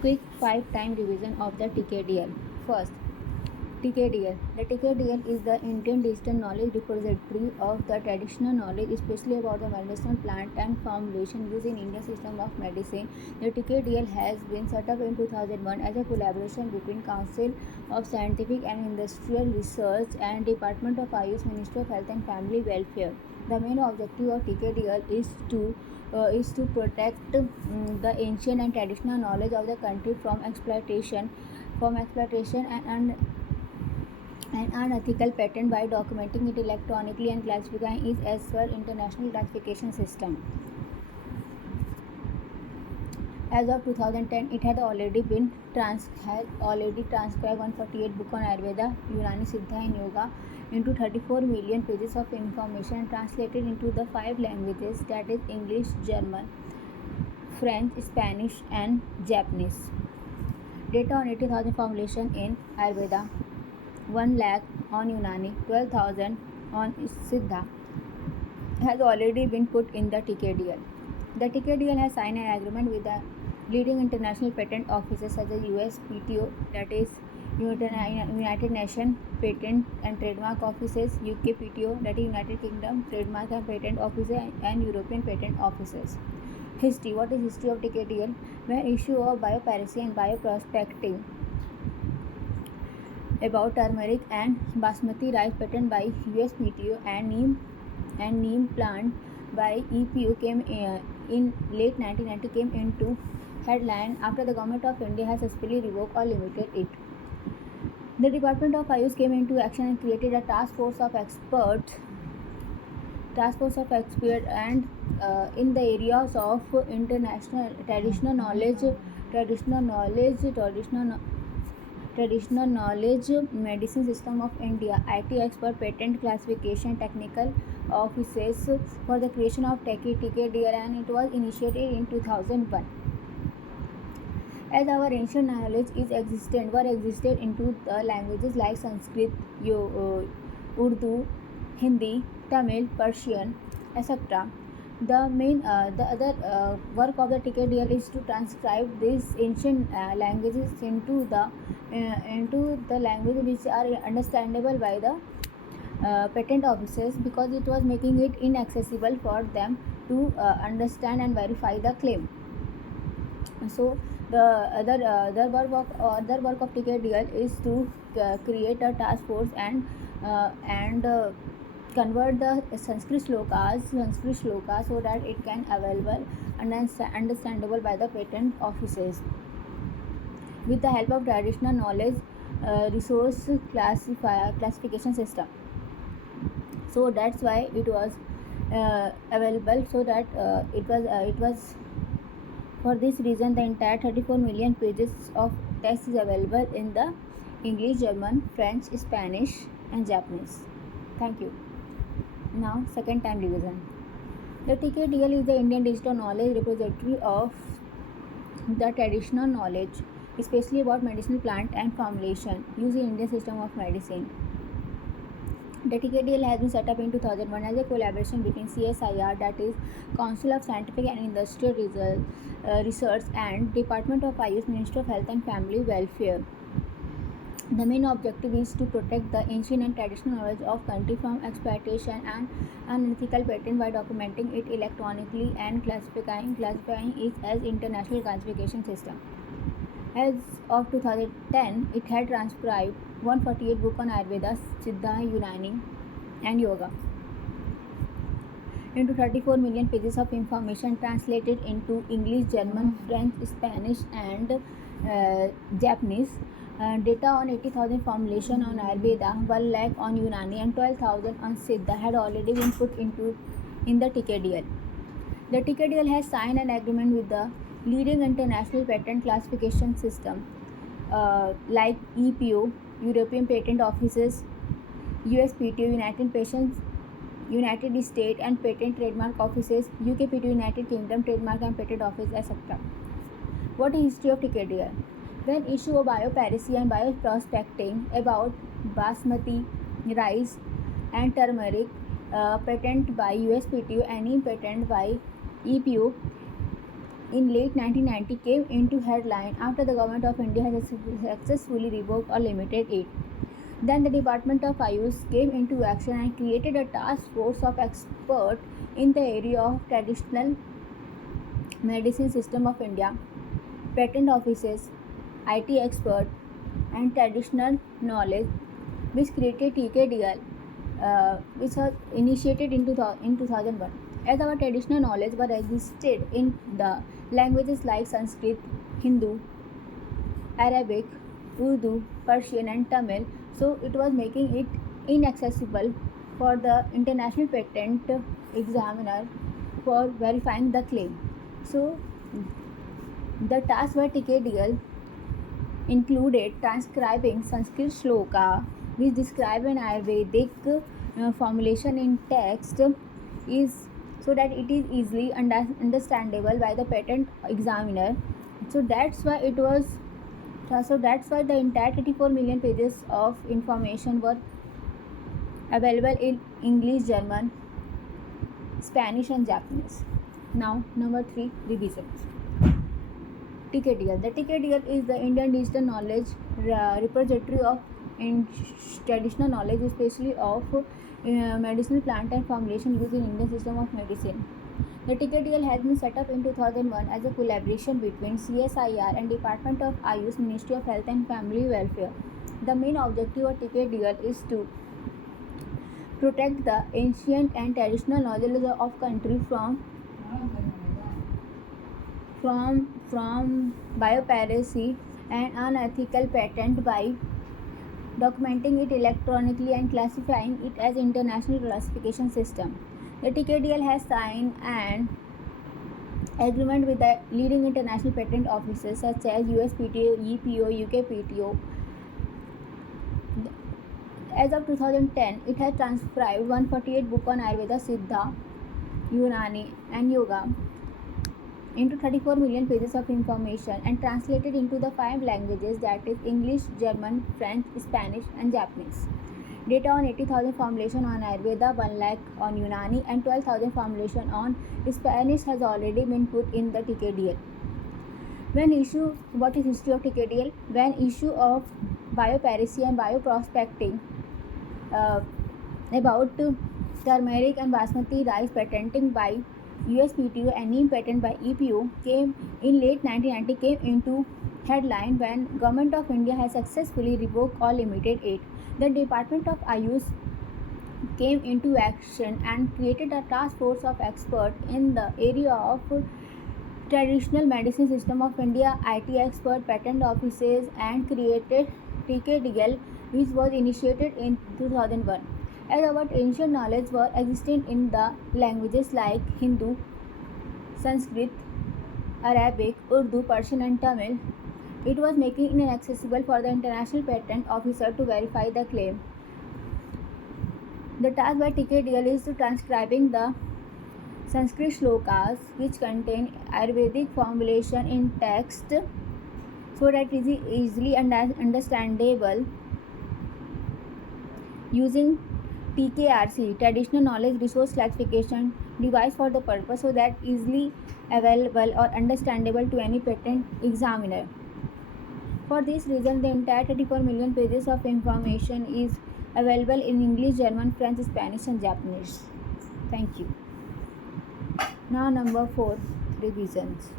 Quick 5-time revision of the Tkdl. First, Tkdl. The Tkdl is the Indian Digital Knowledge Repository of the traditional knowledge, especially about the medicinal plant and formulation used in Indian system of medicine. The Tkdl has been set up in 2001 as a collaboration between Council of Scientific and Industrial Research and Department of Ayush, Ministry of Health and Family Welfare. The main objective of Tkdl is to protect the ancient and traditional knowledge of the country from exploitation and unethical patent by documenting it electronically and classifying it as per international classification system. As of 2010, it had already transcribed 148 books on Ayurveda, Unani, Siddha and Yoga into 34 million pages of information translated into the 5 languages, that is English, German, French, Spanish and Japanese. Data on 80,000 formulation in Ayurveda, 1 lakh on Unani, 12,000 on Siddha has already been put in the Tkdl. The Tkdl has signed an agreement with the leading international patent offices such as USPTO, that is United Nations Patent and Trademark Offices, UKPTO, that is United Kingdom Trademark and Patent Offices, and European Patent Offices. History. What is history of Tkdl? When issue of biopiracy and bioprospecting about turmeric and basmati rice patent by USPTO and neem plant by EPU came in late 1990 came into headline after the government of India has successfully revoked or limited it. The Department of Ayush came into action and created a task force of experts and in the areas of international traditional knowledge, medicine system of India, IT expert, patent classification, technical offices for the creation of Tkdl, and it was initiated in 2001. As our ancient knowledge existed into the languages like Sanskrit, Urdu, Hindi, Tamil, Persian, etc. The other work of the Tkdl is to transcribe these ancient languages into the languages which are understandable by the patent offices, because it was making it inaccessible for them to understand and verify the claim. So the other work of Tkdl is to create a task force and convert the Sanskrit shlokas so that it can available and understandable by the patent offices with the help of traditional knowledge resource classification system. So that's why it was available, so that it was for this reason the entire 34 million pages of text is available in the English, German, French, Spanish and Japanese. Thank you. Now, second time revision. The Tkdl is the Indian Digital Knowledge Repository of the traditional knowledge, especially about medicinal plant and formulation used in Indian system of medicine. The Tkdl has been set up in 2001 as a collaboration between CSIR, that is Council of Scientific and Industrial Research, and Department of Ayush, Ministry of Health and Family Welfare. The main objective is to protect the ancient and traditional knowledge of country from exploitation and unethical patent by documenting it electronically and classifying it as international classification system. As of 2010, it had transcribed 148 books on Ayurveda, Siddha, Unani and Yoga into 34 million pages of information translated into English, German, French, Spanish and Japanese. Data on 80,000 formulation on Ayurveda, 1 lakh on Unani and 12,000 on Siddha had already been put in the Tkdl. The Tkdl has signed an agreement with the leading international patent classification system like EPO, European Patent Offices, USPTO, United States and Patent Trademark Offices, UKPTO, United Kingdom Trademark and Patent Office, etc. What is history of Tkdl? When issue of biopiracy and bioprospecting about basmati rice and turmeric patent by USPTO, any patent by EPO in late 1990 came into headline after the government of India has successfully revoked or limited it. Then the Department of Ayush came into action and created a task force of experts in the area of traditional medicine system of India, patent offices, IT expert, and traditional knowledge, which created Tkdl, which was initiated in 2001. As our traditional knowledge was existed in the languages like Sanskrit, Hindu, Arabic, Urdu, Persian, and Tamil, so it was making it inaccessible for the international patent examiner for verifying the claim. So the task by Tkdl included transcribing Sanskrit shloka, which describe an Ayurvedic formulation in text, is so that it is easily understandable by the patent examiner. So that's why the entire 34 million pages of information were available in English, German, Spanish, and Japanese. Now, number 3, revisions. Tkdl. The Tkdl is the Indian digital knowledge repository of traditional knowledge, especially of medicinal plant and formulation used in Indian system of medicine. The Tkdl has been set up in 2001 as a collaboration between CSIR and Department of Ayush, Ministry of Health and Family Welfare. The main objective of Tkdl is to protect the ancient and traditional knowledge of country from biopiracy and unethical patent by documenting it electronically and classifying it as international classification system. The Tkdl has signed an agreement with the leading international patent offices such as USPTO, EPO, UKPTO. As of 2010, it has transcribed 148 books on Ayurveda, Siddha, Unani, and Yoga into 34 million pages of information and translated into the 5 languages, that is English, German, French, Spanish, and Japanese. Data on 80,000 formulation on Ayurveda, 1 lakh on Unani, and 12,000 formulation on Spanish has already been put in the Tkdl. What is history of Tkdl? When issue of biopiracy and bioprospecting about turmeric and basmati rice patenting by USPTO and neem patent by EPO came in late 1990 came into headline when Government of India has successfully revoked or limited it. The Department of Ayush came into action and created a task force of experts in the area of traditional medicine system of India, IT expert, patent offices, and created Tkdl, which was initiated in 2001. As our ancient knowledge was existent in the languages like Hindu, Sanskrit, Arabic, Urdu, Persian, and Tamil, it was making it inaccessible for the international patent officer to verify the claim. The task by Tkdl is to transcribing the Sanskrit shlokas, which contain Ayurvedic formulation in text, so that it is easily understandable using TKRC, Traditional Knowledge Resource Classification device for the purpose, so that easily available or understandable to any patent examiner. For this reason, the entire 34 million pages of information is available in English, German, French, Spanish, and Japanese. Thank you. Now, number 4, revisions.